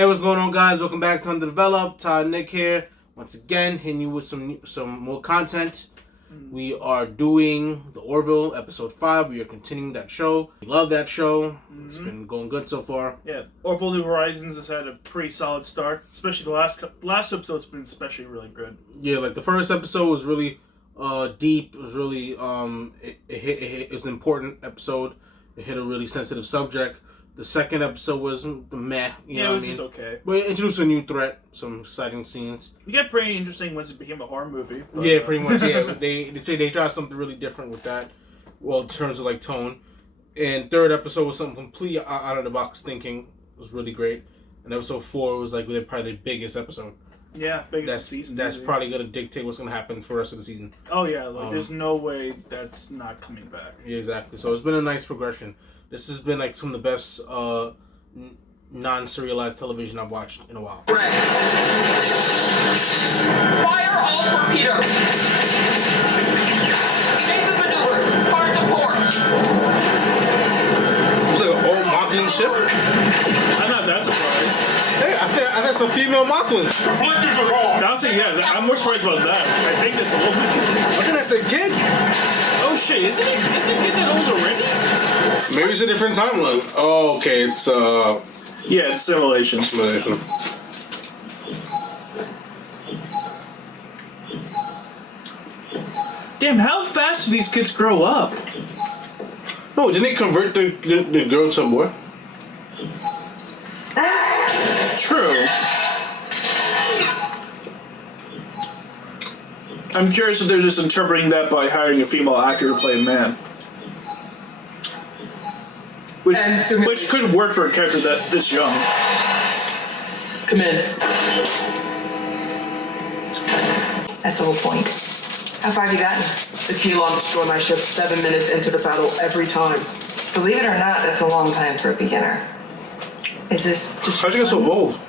Hey, what's going on, guys? Welcome back to Underdeveloped. Nick here, once again, hitting you with some more content. We are doing the Orville episode 5. We are continuing that show. We love that show. It's been going good so far. Yeah, Orville New Horizons has had a pretty solid start. Especially the last episode's been especially really good. Yeah, like the first episode was really deep. It was really it was an important episode. It hit a really sensitive subject. The second episode was meh. It was just okay. But it introduced a new threat, some exciting scenes. It got pretty interesting once it became a horror movie. But, yeah, pretty much. Yeah, they tried something really different with that. Well, in terms of like tone. And third episode was something completely out of the box thinking. It was really great. And episode 4 was like probably the biggest episode. Yeah, biggest season. That's probably gonna dictate what's gonna happen for the rest of the season. Oh yeah, there's no way that's not coming back. Yeah, exactly. So it's been a nice progression. This has been like some of the best non-serialized television I've watched in a while. Fire all torpedoes. Evasive maneuvers. Hard to port. It's like an old Mocking ship. I'm not that surprised. Hey, I think some female Mocklins. Reflectors are on. Honestly, yeah, I'm more surprised about that. I think that's a woman. I think that's a kid. Oh shit, isn't it getting old already? Maybe it's a different timeline. Oh, okay, it's Yeah, it's simulation. Damn, how fast do these kids grow up? Oh, didn't they convert the girl to a boy? True. I'm curious if they're just interpreting that by hiring a female actor to play a man. Which could work for a character this young. Come in. That's the whole point. How far have you gotten? The Keylon destroy my ship 7 minutes into the battle every time. Believe it or not, that's a long time for a beginner. Is this just... How'd you get so old?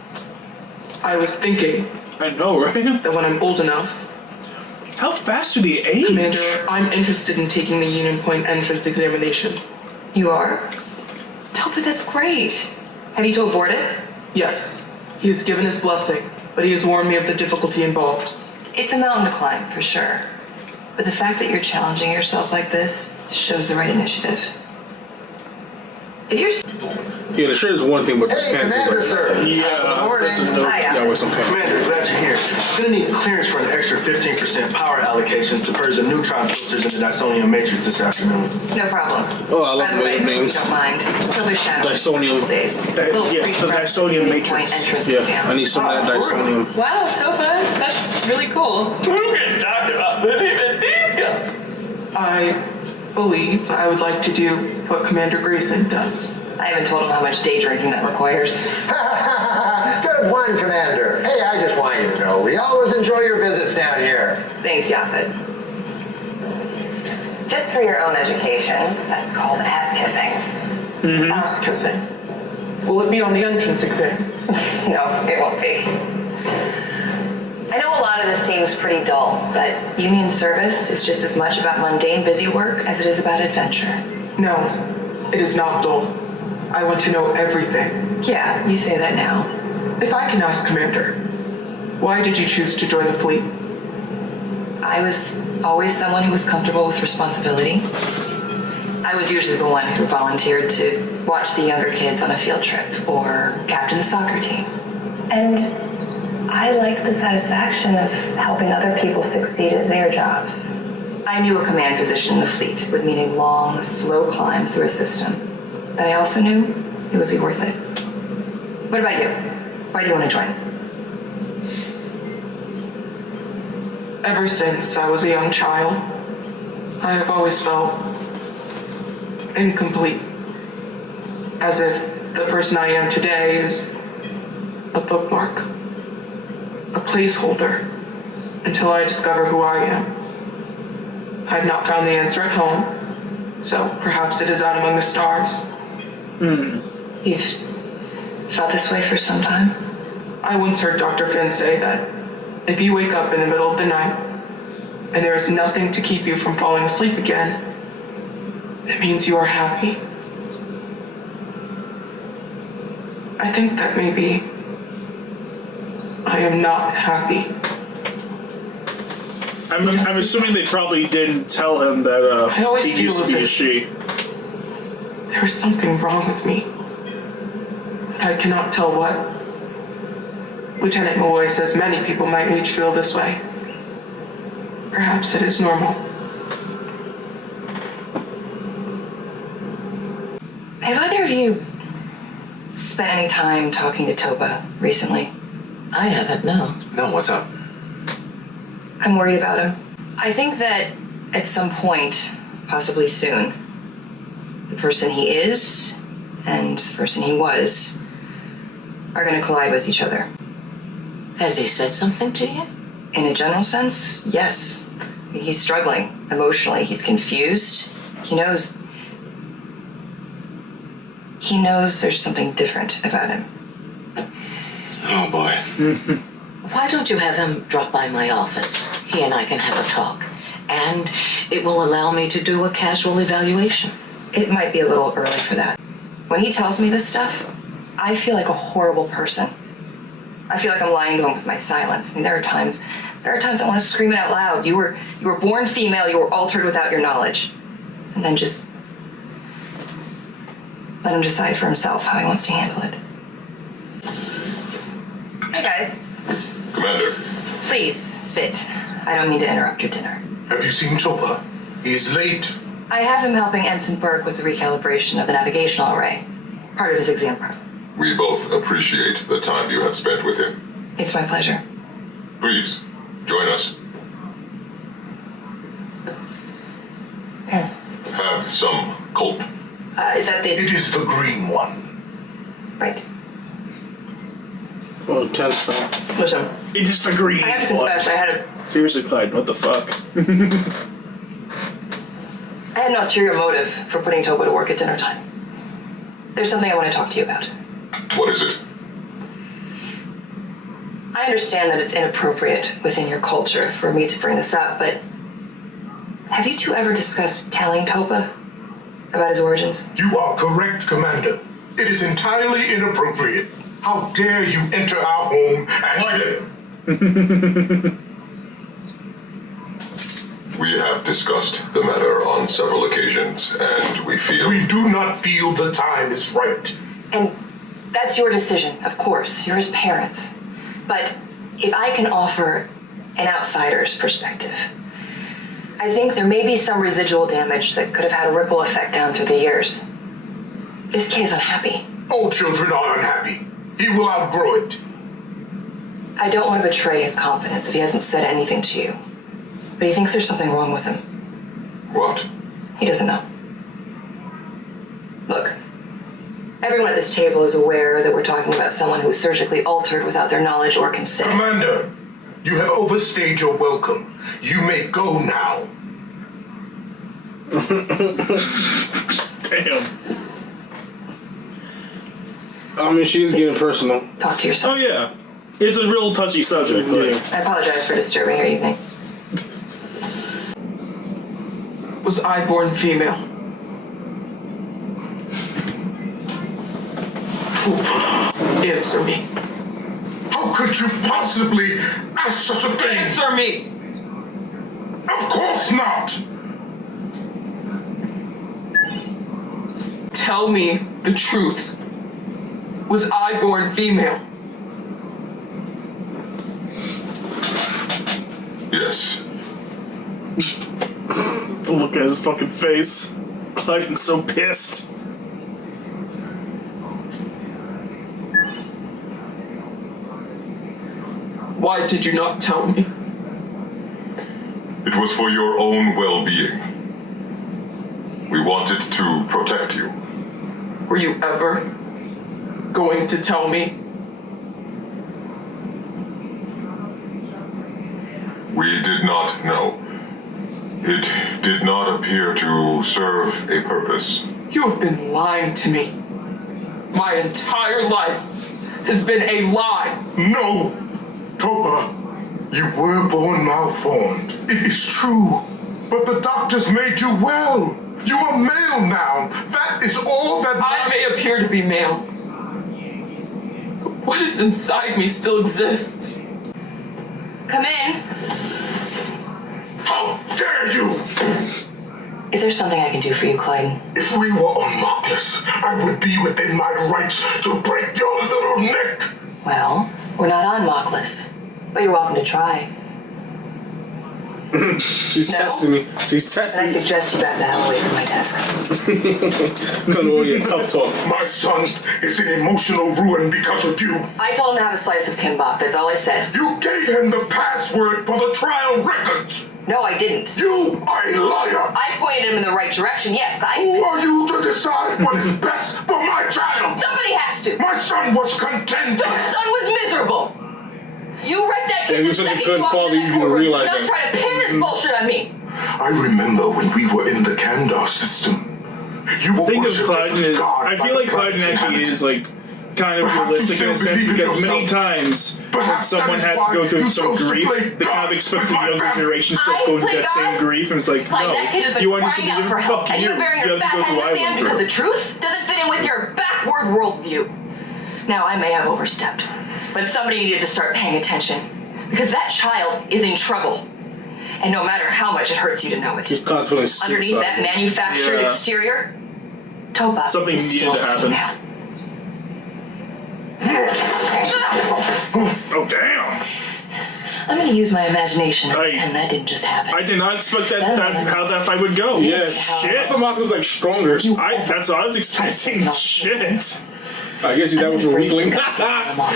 I was thinking I know, right? that when I'm old enough, How fast do they age? Commander, I'm interested in taking the Union Point entrance examination. You are? Topa, that's great. Have you told Bortus? Yes, he has given his blessing, but he has warned me of the difficulty involved. It's a mountain to climb, for sure. But the fact that you're challenging yourself like this shows the right initiative. If you're... Yeah, the shirt is one thing, but the Hey, pants Commander, is like... sir. Yeah, that's a no. Yeah, wear some pants. Commander, glad you're here. Gonna need clearance for an extra 15% power allocation to purge the neutron filters in the Dysonium matrix this afternoon. No problem. Oh, I love By the way the if names. you don't mind. Topa Shadow. Dysonium. Days. Yes, the Dysonium matrix. Yeah, I need some of that Dysonium. Wow, Topa, that's really cool. Who can talk about living in these guys? I believe I would like to do what Commander Grayson does. I haven't told him how much day drinking that requires. Good one, Commander. Hey, I just want you to know, we always enjoy your visits down here. Thanks, Yaphet. Just for your own education, that's called ass kissing. Ass kissing. Will it be on the entrance exam? No, it won't be. I know a lot of this seems pretty dull, but union service is just as much about mundane busy work as it is about adventure. No, it is not dull. I want to know everything. Yeah, you say that now. If I can ask, Commander, why did you choose to join the fleet? I was always someone who was comfortable with responsibility. I was usually the one who volunteered to watch the younger kids on a field trip or captain the soccer team. And I liked the satisfaction of helping other people succeed at their jobs. I knew a command position in the fleet would mean a long, slow climb through a system. But I also knew it would be worth it. What about you? Why do you want to join? Ever since I was a young child, I have always felt incomplete. As if the person I am today is a bookmark, a placeholder, until I discover who I am. I have not found the answer at home, so perhaps it is out among the stars. You've felt this way for some time? I once heard Dr. Finn say that if you wake up in the middle of the night and there is nothing to keep you from falling asleep again, it means you are happy. I think that maybe I am not happy. I'm assuming they probably didn't tell him that I always he feel used to as be a if- she. There is something wrong with me. But I cannot tell what. Lieutenant Malloy says many people my age feel this way. Perhaps it is normal. Have either of you spent any time talking to Topa recently? I haven't, no. No, what's up? I'm worried about him. I think that at some point, possibly soon, the person he is and the person he was are going to collide with each other. Has he said something to you? In a general sense, yes. He's struggling emotionally. He's confused. He knows there's something different about him. Oh boy. Why don't you have him drop by my office? He and I can have a talk. And it will allow me to do a casual evaluation. It might be a little early for that. When he tells me this stuff, I feel like a horrible person. I feel like I'm lying to him with my silence. I mean, there are times I want to scream it out loud. You were born female, you were altered without your knowledge. And then just let him decide for himself how he wants to handle it. Hey guys, Commander, please sit. I don't mean to interrupt your dinner. have you seen Topa? He is late. I have him helping Ensign Burke with the recalibration of the navigational array. Part of his exam prep. We both appreciate the time you have spent with him. It's my pleasure. Please, join us. Have some colt. Is that the... It is the green one. Right. Oh, tense, man. Listen, It just agreed. I have to confess, Seriously, Clyde, what the fuck? I had an ulterior motive for putting Topa to work at dinner time. There's something I want to talk to you about. What is it? I understand that it's inappropriate within your culture for me to bring this up, but have you two ever discussed telling Topa about his origins? You are correct, Commander. It is entirely inappropriate. How dare you enter our home and... We have discussed the matter on several occasions, and we feel... We do not feel the time is right. And that's your decision, of course. You're his parents. But if I can offer an outsider's perspective, I think there may be some residual damage that could have had a ripple effect down through the years. This kid is unhappy. All children are unhappy. He will outgrow it. I don't want to betray his confidence if he hasn't said anything to you. But he thinks there's something wrong with him. What? He doesn't know. Look, everyone at this table is aware that we're talking about someone who was surgically altered without their knowledge or consent. Commander, you have overstayed your welcome. You may go now. Damn. I mean, she's getting personal. Talk to yourself. Oh yeah. It's a real touchy subject. Like, I apologize for disturbing your evening. was I born female? Answer me. How could you possibly ask such a thing? Answer me! Of course not! Tell me the truth. Was I born female? Yes. look at his fucking face. Clyde's so pissed. Why did you not tell me? It was for your own well-being. We wanted to protect you. Were you ever going to tell me? We did not know. It did not appear to serve a purpose. You have been lying to me. My entire life has been a lie. No! Topa, you were born malformed. It is true. But the doctors made you well. You are male now. That is all that I may appear to be male. But what is inside me still exists. Come in. How dare you! Is there something I can do for you, Clyden? If we were on Markless, I would be within my rights to break your little neck! Well, we're not on Markless, but you're welcome to try. She's No? testing me. She's And I testing me. suggest you back the hell away from my desk. Come on, yeah, tough talk. My son is in emotional ruin because of you. I told him to have a slice of kimbap, that's all I said. You gave him the password for the trial records. No, I didn't. You are a liar. I pointed him in the right direction, yes, Who I... are you to decide what is best for my child? Somebody has to! My son was content. Your son was miserable! You wrecked that kid Yeah, you're the such a second good you walked father, in that you courtroom. realize Don't that. try to pin this bullshit on me! I remember when we were in the Kandar system. You were The thing of worshipped as Clyden a is, god I by feel the like Clyden planet's actually is inhabitants. like kind of Perhaps realistic you in a still sense believe in because many yourself. times when Perhaps someone that is has to why go through you some chose to grief, play they kind of God expect with the my younger family. generation to I go through play that God? same grief, and it's like, Clyde, no, that kid has been you want to crying see out for fuck help, and you. you're burying You your have to fat go head in through the what I sand went because through. the truth doesn't fit in with your backward worldview. Now, I may have overstepped, but somebody needed to start paying attention, because that child is in trouble. And no matter how much it hurts you to know it, She's constantly underneath that suicidal. manufactured Yeah. exterior, Topa Something is needed still to happen. female. Oh damn! I'm gonna use my imagination and I- pretend that didn't just happen. I did not expect that how that fight would go. Yeah, Shit. The Mark was like stronger. That's what I was expecting. Shit. I guess he's that much of a weakling.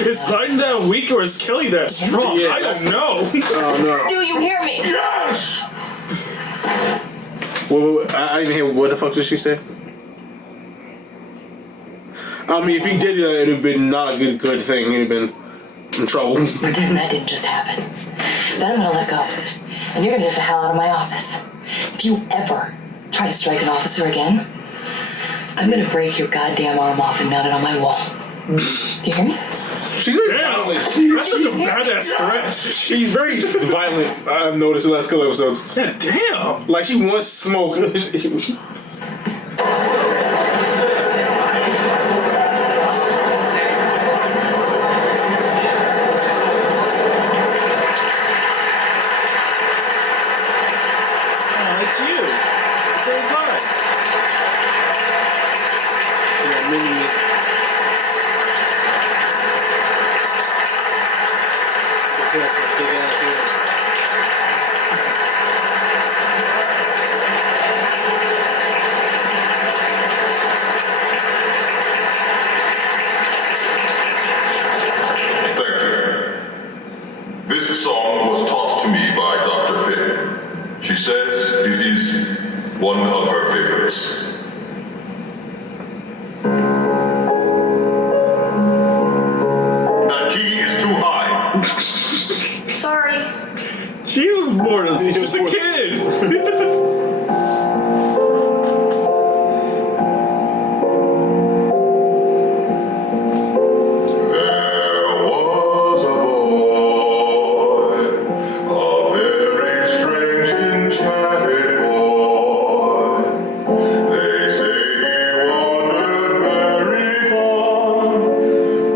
Is Clyden that weak or is Kelly that strong? Yeah, I that's- don't know. Oh no. Do you hear me? Yes! Well, I didn't hear what the fuck did she say? I mean, if he did that, it'd have been not a good thing. He'd have been in trouble. Pretend that didn't just happen. Then I'm gonna let go. And you're gonna get the hell out of my office. If you ever try to strike an officer again, I'm gonna break your goddamn arm off and mount it on my wall. Do you hear me? She's very Damn. violent. That's such a badass threat. She's very violent. I've noticed the last couple episodes. Yeah, damn. Like she wants smoke. Oh, it's you. It's all time. Yeah, mini. That's a big ass ears. Thank you. This song was taught to me by Dr. Finn. She says it is one of her favorites. That key is too high. Sorry. Jesus, Mortis. He's just a kid. There was a boy, a very strange, enchanted boy. They say he wandered very far,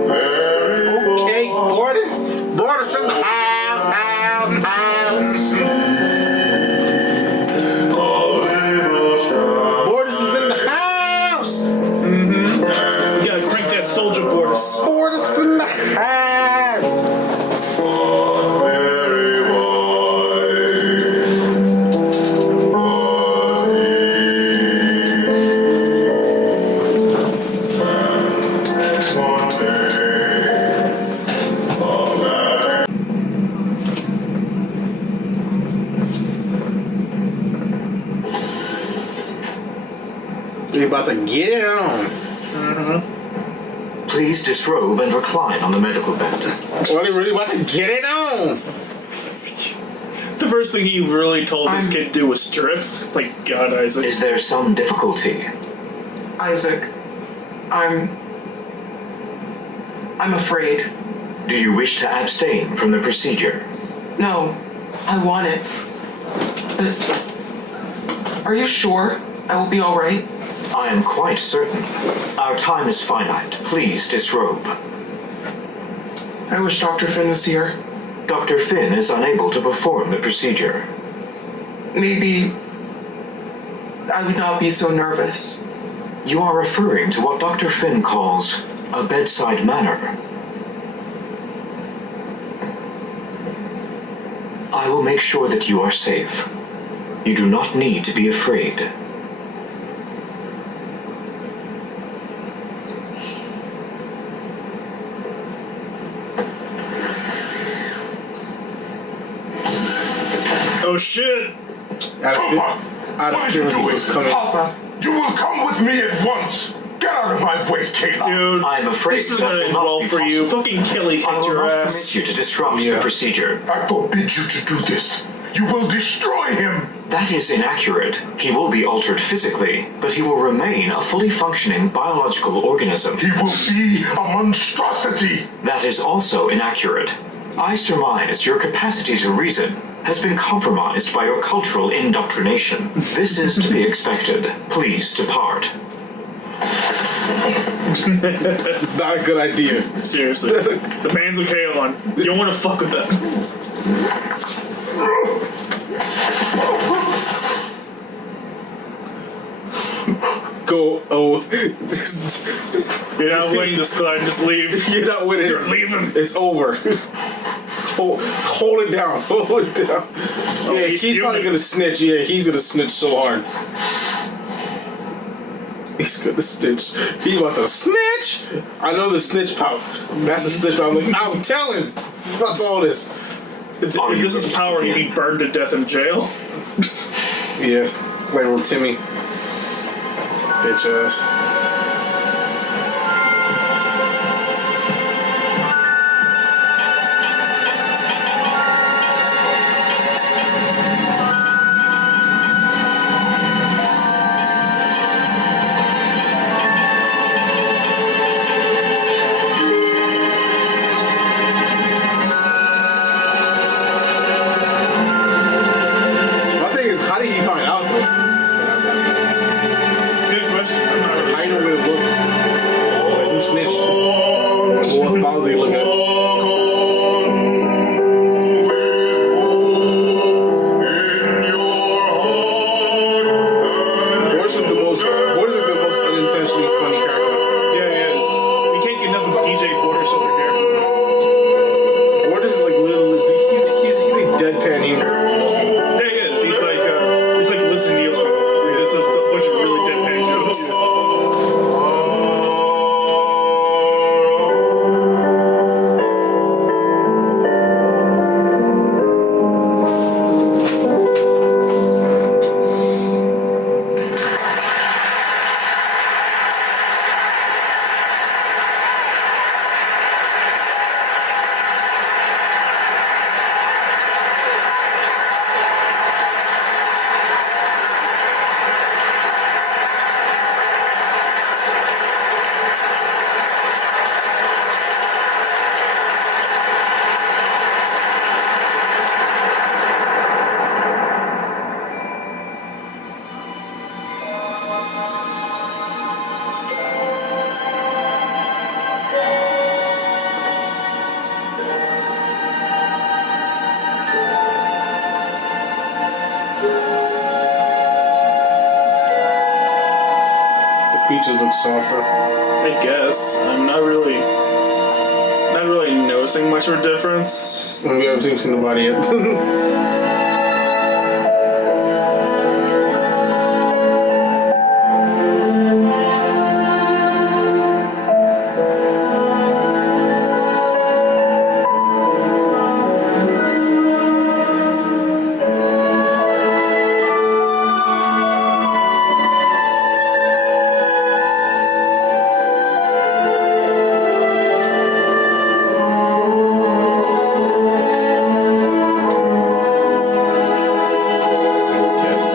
very Okay, far. Bortis in the house. A little child. Bortis is in the house. You gotta crank that soldier, Mortis. Bortis in the house. Very wise was he. One day, a magic You're about to get it on. Please disrobe and recline on the medical bed. Well, they really about to get it on. The first thing he really told this kid to do was strip. Like, God, Isaac. Is there some difficulty? Isaac, I'm afraid. Do you wish to abstain from the procedure? No, I want it. But are you sure I will be all right? I am quite certain. Our time is finite. Please disrobe. I wish Dr. Finn was here. Dr. Finn is unable to perform the procedure. Maybe I would not be so nervous. You are referring to what Dr. Finn calls a bedside manner. I will make sure that you are safe. You do not need to be afraid. Oh shit! Topa, what are you doing? Papa, You will come with me at once. Get out of my way, Kayla. Dude, I'm afraid this isn't that will end not well be for you. possible. Fucking Kelly I kicked will your not ass. permit you to disrupt the procedure. I forbid you to do this. You will destroy him. That is inaccurate. He will be altered physically, but he will remain a fully functioning biological organism. He will be a monstrosity. That is also inaccurate. I surmise your capacity to reason has been compromised by your cultural indoctrination. This is to be expected. Please depart. It's not a good idea. Seriously. The man's a Kaon. You don't want to fuck with that. Go. Oh. You're not winning this, Clyde. Just leave. You're not winning. You're leaving. It's over. Hold it down. Hold it down. Yeah, he's probably gonna snitch. Yeah, he's gonna snitch so hard. He's gonna snitch. He's about to snitch. I know the snitch power. That's the snitch power. I'm telling. Fuck all this. If this is power, he'd be burned to death in jail. Yeah, like little Timmy. Bitch ass. My thing is, how did he find out though? Good question. I'm not really I sure. know where to look. Like, who snitched? What files did he look at? Boris is the most unintentionally funny character. Yeah, he is. You can't get enough of DJ Borders over here. Boris is like little. He's like deadpan humor. Yeah, he is. He's like Listen Nielsen. It's just a bunch of really deadpan jokes. The features look softer. I guess. I'm not really noticing much of a difference. We haven't seen the body yet. Yes.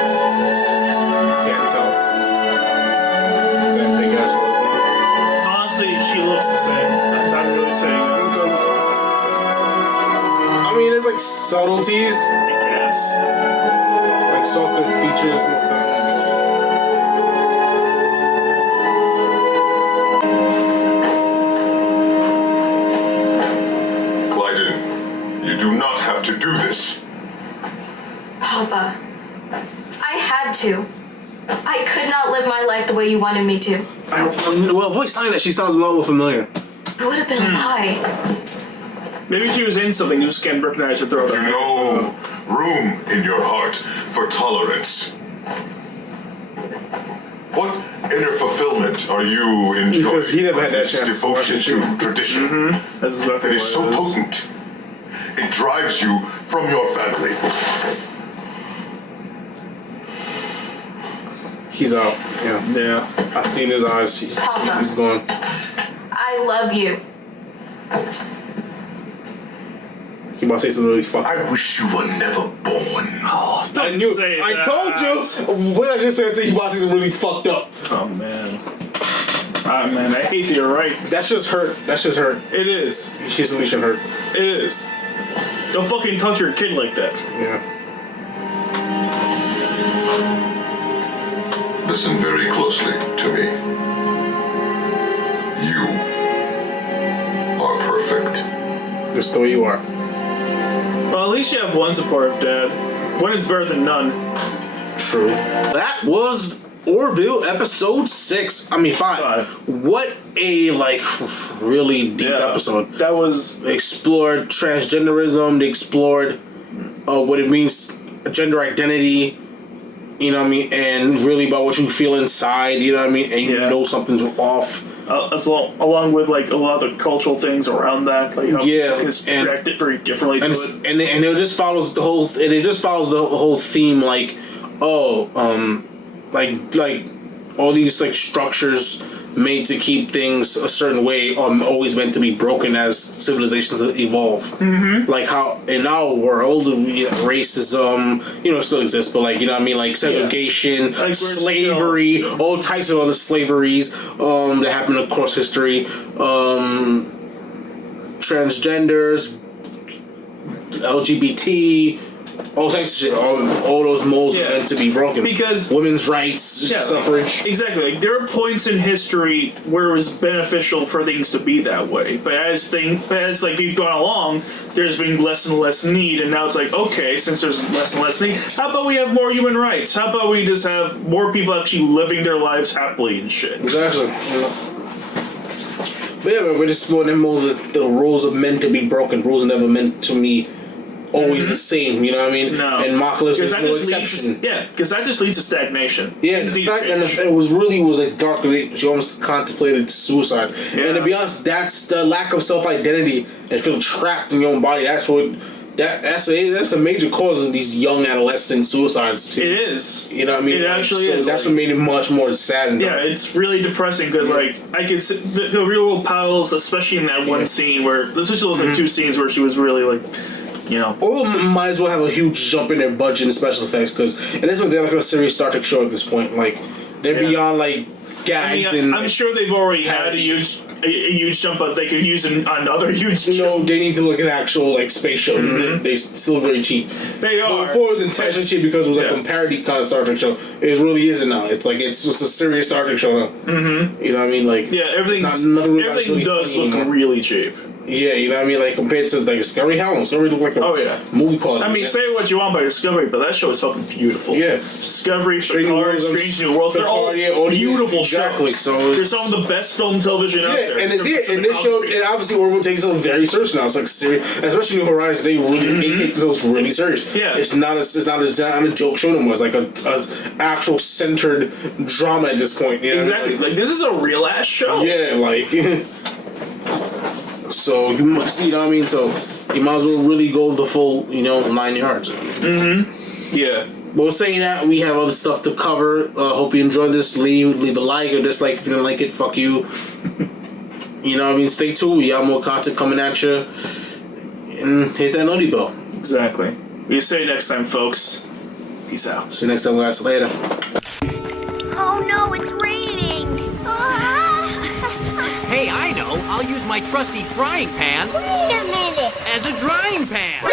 Yeah, can't tell. That big ass one. Honestly, she looks the same. I'm not really saying it. I mean, it's like subtleties, I guess. like softer features, more feminine features. to. I could not live my life the way you wanted me to. Well, voice line that she sounds a lot more familiar. It would have been a lie. Maybe she was in something, you just can't recognize her throat. You know, room in your heart for tolerance. What inner fulfillment are you enjoying? Because he never had that This chance. devotion to tradition. That's exactly It is so what it is. potent. It drives you from your family. He's out. Yeah. Yeah. I seen his eyes. He's gone. I love you. He about to say something really fucked. I wish you were never born. Oh, Don't say I that. told you. What I just said, he about to say something really fucked up. Oh, man. Man, I hate that you're right. That's just hurt. That's just hurt. It is. She's really should hurt. It is. Don't fucking touch your kid like that. Yeah. Listen very closely to me. You are perfect. Just the way you are. Well, at least you have one supportive dad. One is better than none. True. That was Orville episode 6. I mean 5. What a really deep episode. That was. They explored transgenderism. They explored what it means, gender identity. You know what I mean, and really about what you feel inside. You know what I mean, and you know something's off. Along with a lot of the cultural things around that, how kids react very differently to it. And it just follows the whole. And it just follows the whole theme, like all these structures made to keep things a certain way always meant to be broken as civilizations evolve. Mm-hmm. Like how in our world racism still exists, but you know what I mean, segregation, slavery, all types of other slaveries that happen across history, transgenders, LGBT, all types of shit. All those molds are meant to be broken. Because women's rights, suffrage. Exactly. There are points in history where it was beneficial for things to be that way. But as we've gone along, there's been less and less need, and now it's okay, since there's less and less need, how about we have more human rights? How about we just have more people actually living their lives happily and shit? Exactly. But yeah, we're just exploring them more. The rules are meant to be broken. Rules are never meant to be always the same, you know what I mean? No. And Machlis is no exception. Because that just leads to stagnation. Yeah, the fact that it was dark. She almost contemplated suicide. Yeah. And to be honest, that's the lack of self-identity and feeling trapped in your own body. That's a major cause of these young adolescent suicides too. It is. You know what I mean? It actually is. That's what made it much more sad. Yeah, it's really depressing because I can see the real world parallels, especially in that one scene where this was 2 scenes where she was really Or might as well have a huge jump in their budget and special effects, because it is what they're a serious Star Trek show at this point. They're beyond gags. I'm sure they've already had a huge jump, but they could use another huge jump. No, they need to look at an actual space show. Mm-hmm. They're still very cheap. They are. But before it was intentionally cheap because it was a parody kind of Star Trek show. It really isn't now. It's it's just a serious Star Trek show now. Mm-hmm. You know what I mean? Everything does look really cheap. Yeah, you know what I mean? Compared to Discovery, how Discovery looked like a movie quality. I mean, say what you want about Discovery, but that show is fucking beautiful. Yeah. Discovery, Picard, Strange New Worlds, they're all beautiful shows. So they're some of the best film television out there. And it's and this show, and obviously Orville takes it very serious now. It's serious, especially New Horizons. They take those really serious. Yeah. It's not a joke show anymore. It's a actual centered drama at this point. You know exactly. What I mean? This is a real ass show. Yeah, so you must, you know what I mean? So you might as well really go the full, 9 yards. Mm-hmm. Yeah. But we're saying that we have other stuff to cover. Hope you enjoyed this. Leave a like or dislike if you didn't like it. Fuck you. You know what I mean? Stay tuned. We got more content coming at you. And hit that noti bell. Exactly. We'll see you next time, folks. Peace out. See you next time, guys. Later. Oh no, it's raining. Hey, I know. I'll use my trusty frying pan. Wait a minute. As a drying pan.